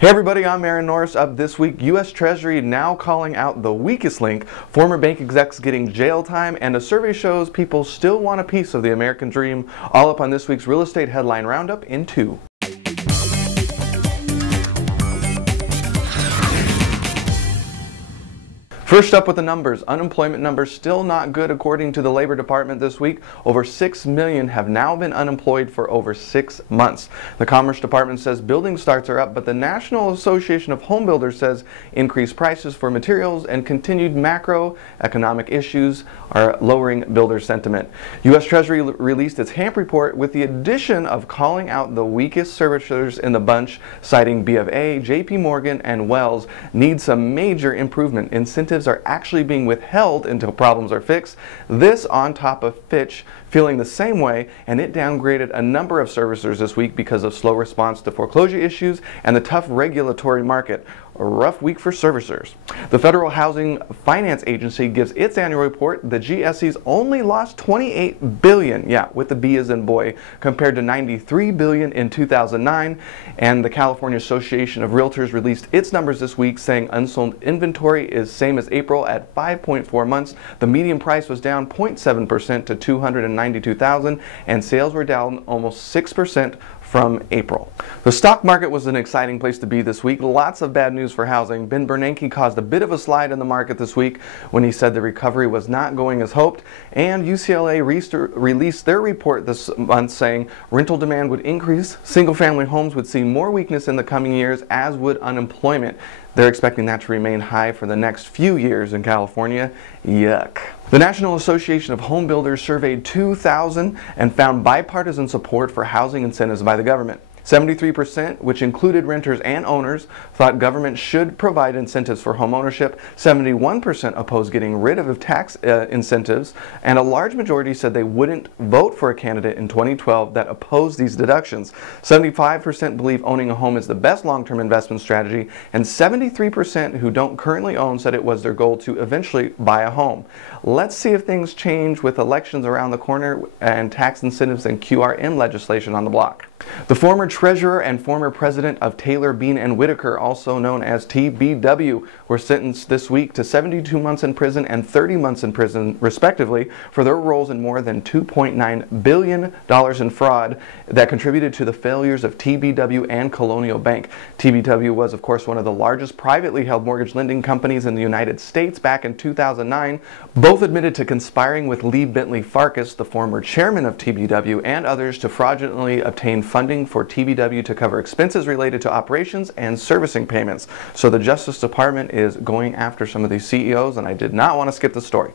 Hey everybody, I'm Aaron Norris. Up this week, U.S. Treasury now calling out the weakest link, former bank execs getting jail time, and a survey shows people still want a piece of the American dream. All up on this week's Real Estate Headline Roundup in 2. First up with the numbers. Unemployment numbers still not good according to the Labor Department this week. Over 6 million have now been unemployed for over 6 months. The Commerce Department says building starts are up, but the National Association of Home Builders says increased prices for materials and continued macroeconomic issues are lowering builder sentiment. U.S. Treasury released its HAMP report with the addition of calling out the weakest servicers in the bunch, citing B of A, JP Morgan, and Wells need some major improvement. Incentives are actually being withheld until problems are fixed. This on top of Fitch feeling the same way, and it downgraded a number of servicers this week because of slow response to foreclosure issues and the tough regulatory market. A rough week for servicers. The Federal Housing Finance Agency gives its annual report. The GSEs only lost $28 billion, yeah, with the B as in boy, compared to $93 billion in 2009. And the California Association of Realtors released its numbers this week, saying unsold inventory is same as April at 5.4 months. The median price was down 0.7% to $292,000, and sales were down almost 6% from April. The stock market was an exciting place to be this week. Lots of bad news for housing. Ben Bernanke caused a bit of a slide in the market this week when he said the recovery was not going as hoped, and UCLA released their report this month saying rental demand would increase, single-family homes would see more weakness in the coming years, as would unemployment. They're expecting that to remain high for the next few years in California. Yuck. The National Association of Home Builders surveyed 2,000 and found bipartisan support for housing incentives by the government. 73%, which included renters and owners, thought government should provide incentives for home ownership. 71% opposed getting rid of tax incentives, and a large majority said they wouldn't vote for a candidate in 2012 that opposed these deductions. 75% believe owning a home is the best long-term investment strategy, and 73% who don't currently own said it was their goal to eventually buy a home. Let's see if things change with elections around the corner and tax incentives and QRM legislation on the block. The former treasurer and former president of Taylor, Bean and Whitaker, also known as TBW, were sentenced this week to 72 months in prison and 30 months in prison, respectively, for their roles in more than $2.9 billion in fraud that contributed to the failures of TBW and Colonial Bank. TBW was, of course, one of the largest privately held mortgage lending companies in the United States back in 2009. Both admitted to conspiring with Lee Bentley Farkas, the former chairman of TBW, and others to fraudulently obtain funding for TBW to cover expenses related to operations and servicing payments. So the Justice Department is going after some of these CEOs, and I did not want to skip the story.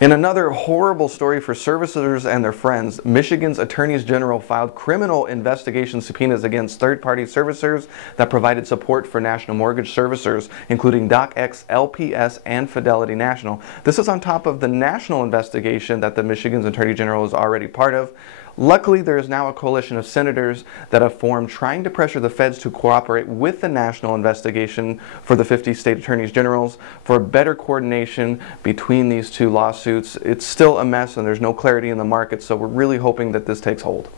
In another horrible story for servicers and their friends, Michigan's attorneys general filed criminal investigation subpoenas against third-party servicers that provided support for national mortgage servicers, including DocX, LPS, and Fidelity National. This is on top of the national investigation that the Michigan's attorney general is already part of. Luckily, there is now a coalition of senators that have formed trying to pressure the feds to cooperate with the national investigation for the 50 state attorneys generals for better coordination between these two lawsuits. It's still a mess and there's no clarity in the market, so we're really hoping that this takes hold.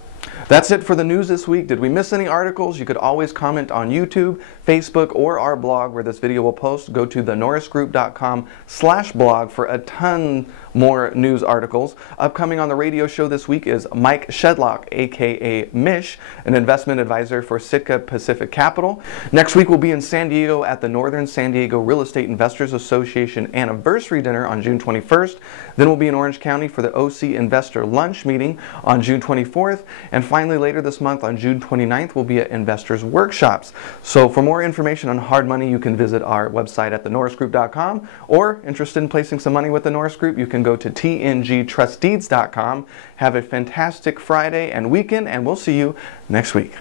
That's it for the news this week. Did we miss any articles? You could always comment on YouTube, Facebook, or our blog where this video will post. Go to thenorrisgroup.com/blog for a ton more news articles. Upcoming on the radio show this week is Mike Shedlock, aka Mish, an investment advisor for Sitka Pacific Capital. Next week we'll be in San Diego at the Northern San Diego Real Estate Investors Association anniversary dinner on June 21st. Then we'll be in Orange County for the OC Investor Lunch meeting on June 24th. And finally, later this month on June 29th, we'll be at Investors Workshops. So for more information on hard money, you can visit our website at thenorrisgroup.com, or interested in placing some money with the Norris Group, you can go to tngtrustdeeds.com. Have a fantastic Friday and weekend, and we'll see you next week.